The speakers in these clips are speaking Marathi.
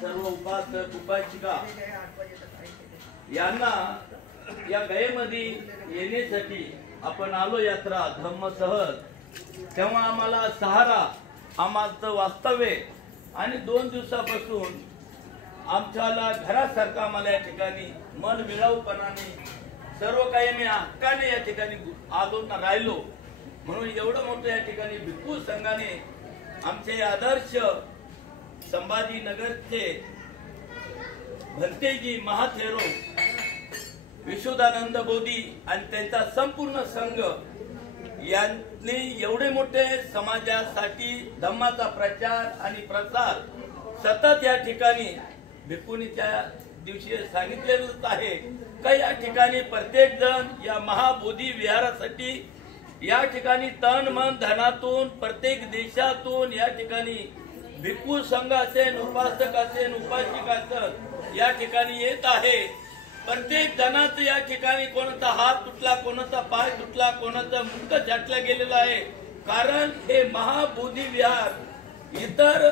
सर्व उपासक उपासिका यांना या गयेमध्ये येण्यासाठी आपण आलो यात्रा धम्म सहज। तेव्हा आम्हाला सहारा आमचं वास्तव्य आणि 2 दिवसापासून आमच्याला घरासारखं आम्हाला या ठिकाणी मन मिळावपणाने सर्व काही मी हक्काने या ठिकाणी आलो ना राहिलो। म्हणून एवढं मोठं या ठिकाणी भिक्खू संघाने आमचे आदर्श संभाजीनगरचे भंतेजी महाथेरो विशुद्धानंद बोधी आणि त्यांचा संपूर्ण संघ यांनी एवढे मोठे समाजासाठी धम्माचा प्रचार आणि प्रसार सतत या ठिकाणी भिक्खुनीच्या दिवशी सांगितलेलंच आहे का या ठिकाणी प्रत्येक जण या महाबोधी विहारासाठी या ठिकाणी तन मन धनातून प्रत्येक देशातून या ठिकाणी भिक्खू संघ असेल उपासक असेल उपासिका असेल या ठिकाणी येत आहे। प्रत्येक जणाचं या ठिकाणी कोणाचा हात तुटला कोणाचा पाय तुटला कोणाचा मुंड छाटलं गेलेलं आहे। कारण हे महाबोधी विहार इतर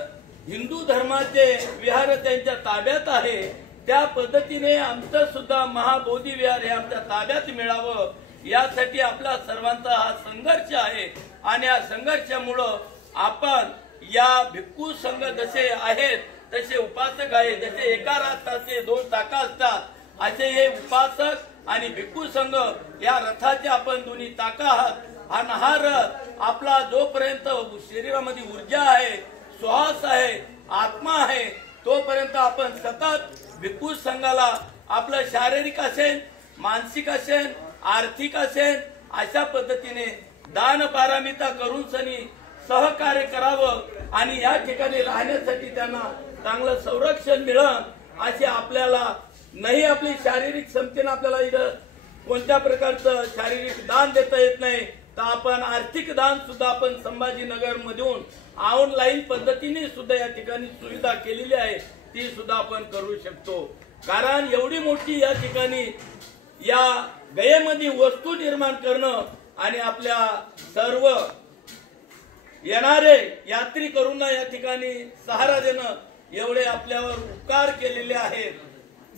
हिंदू धर्माचे विहार त्यांच्या ताब्यात आहे। त्या पद्धतीने आमचं सुद्धा महाबोधी विहार हे आमच्या ताब्यात मिळावं यासाठी आपला सर्वांचा हा संघर्ष आहे। आणि या संघर्षामुळे आपण या भिक्खू संघ जसे आहेत तसे उपासक आहेत, जसे एका रथाचे 2 चाका असतात असे हे उपासक आणि भिक्खू संघ या रथाचे आपण दोन्ही चाका आहात। आणि हा रथ आपला जोपर्यंत शरीरामध्ये ऊर्जा आहे श्वास आहे आत्मा आहे तोपर्यंत आपण सतत भिक्खू संघाला आपलं शारीरिक असेल मानसिक असेल आर्थिक असेल अशा पद्धतीने दान पारामिता करून सनी सहकार्य करावं आणि या ठिकाणी राहण्यासाठी त्यांना चांगलं संरक्षण मिळेल असे आपल्याला नाही। आपली शारीरिक क्षमतेने आपल्याला इथं कोणत्या प्रकारचं शारीरिक दान देता येत नाही तर आपण आर्थिक दान सुद्धा आपण संभाजीनगर मधून ऑनलाईन पद्धतीने सुद्धा या ठिकाणी सुविधा केलेली आहे ती सुद्धा आपण करू शकतो। कारण एवढी मोठी या ठिकाणी या गयेमध्ये वस्तू निर्माण करणं आणि आपल्या सर्व येणारे यात्री करूंना या ठिकाणी सहारा देणं एवढे आपल्यावर उपकार केलेले आहेत।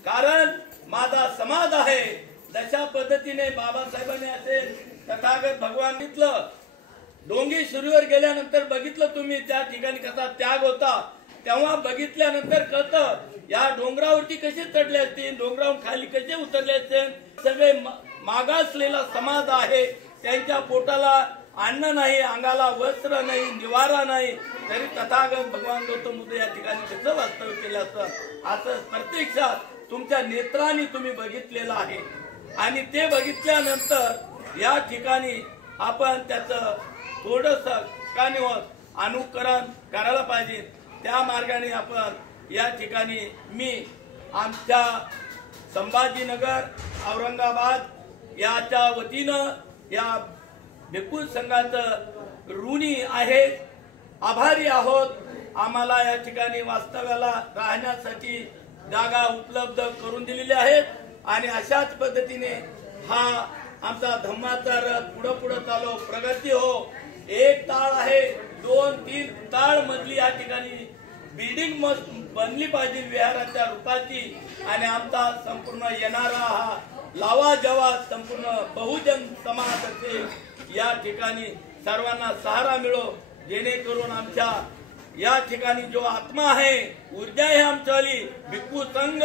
कारण माझा समाज आहे जशा पद्धतीने बाबासाहेबांनी असेल तथागत भगवान घेतलं डोंगी सुरीवर गेल्यानंतर बघितलं तुम्ही त्या ठिकाणी कसा त्याग होता तेव्हा बघितल्यानंतर कळतं या डोंगरावरती कसे चढले असतील डोंगरावरून खाली कसे उतरले असतील। सगळे मागासलेला समाज आहे त्यांच्या पोटाला अन्न नाही अंगाला वस्त्र नाही निवारा नाही तरी तथागत भगवान गौतम बुद्ध या ठिकाणी कसं वास्तव्य केलं असं प्रत्यक्षात तुमच्या नेत्रांनी तुम्ही बघितलेलं आहे। आणि ते बघितल्यानंतर या ठिकाणी आपण त्याचं थोडस अनुकरण करायला पाहिजे। त्या मार्गाने आपण या ठिकाणी मी आमच्या संभाजीनगर औरंगाबाद याच्या वतीनं या भिक्खू संघाचं ऋणी आहे आभारी आहोत। आम्हाला या ठिकाणी वास्तव्याला राहण्यासाठी जागा उपलब्ध करून दिलेली आहेत आणि अशाच पद्धतीने हा आमचा धम्माचा रथ पुढे चालू प्रगती हो। एक ताळ आहे 2-3 ताळ मधली या ठिकाणी बिल्डिंग मस्त बनली पाहिजे विहाराच्या रूपाची आणि आमचा संपूर्ण येणारा हा लावा जवा संपूर्ण बहुजन समाज असेल या ठिकाणी सर्वांना सहारा मिळो जेणेकरून आमच्या या ठिकाणी जो आत्मा आहे ऊर्जा आहे आमच्यावाली भिक्खू संघ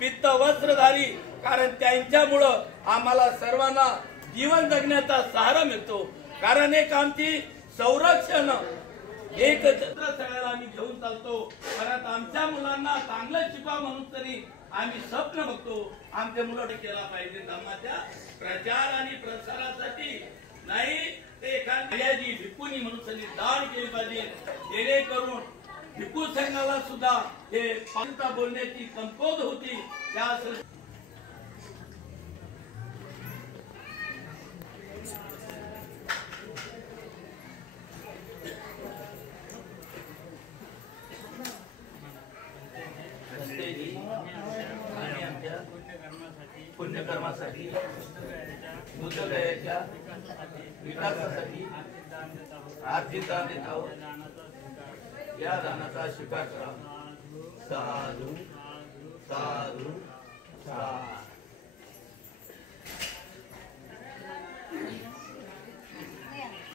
पित्त वस्त्रधारी कारण त्यांच्यामुळं आम्हाला सर्वांना जीवन जगण्याचा सहारा मिळतो। कारण एक आमची संरक्षण एक सगळ्याला आम्ही घेऊन चालतो परत आमच्या मुलांना चांगलं शिकवा म्हणून तरी आम्ही स्वप्न बघतो आमच्या मुलांनी केला पाहिजे धर्माच्या प्रचार आणि प्रसारासाठी नाही ते एखाद्या भिक्खुनी म्हणून त्यांनी दान केले पाहिजे जेणेकरून भिक्खू संघाला सुद्धा हे पालता बोलण्याची कमकोद होती। त्या पुण्यकर्मासाठी बुद्धगयाच्या विकासासाठी आर्थिक दान देत आहोत। या दानाचा स्वीकार करा। साधू